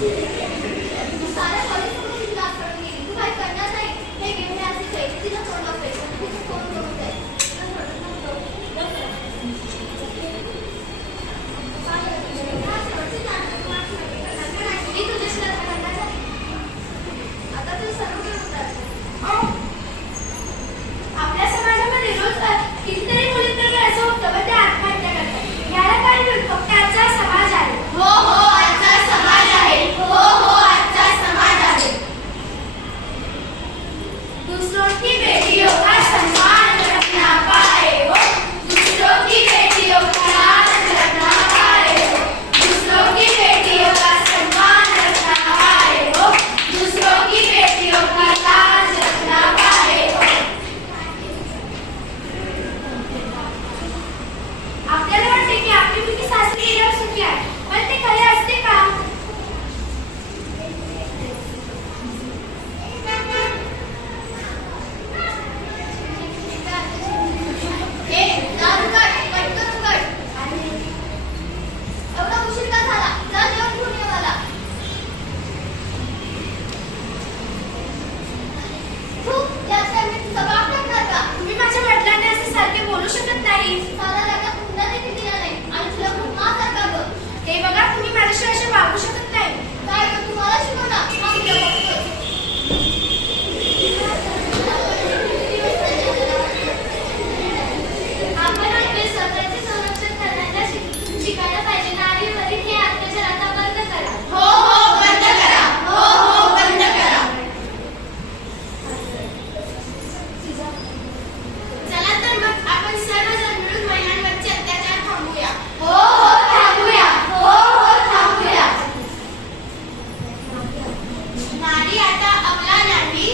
Bu sayede नारी आता अमला आणली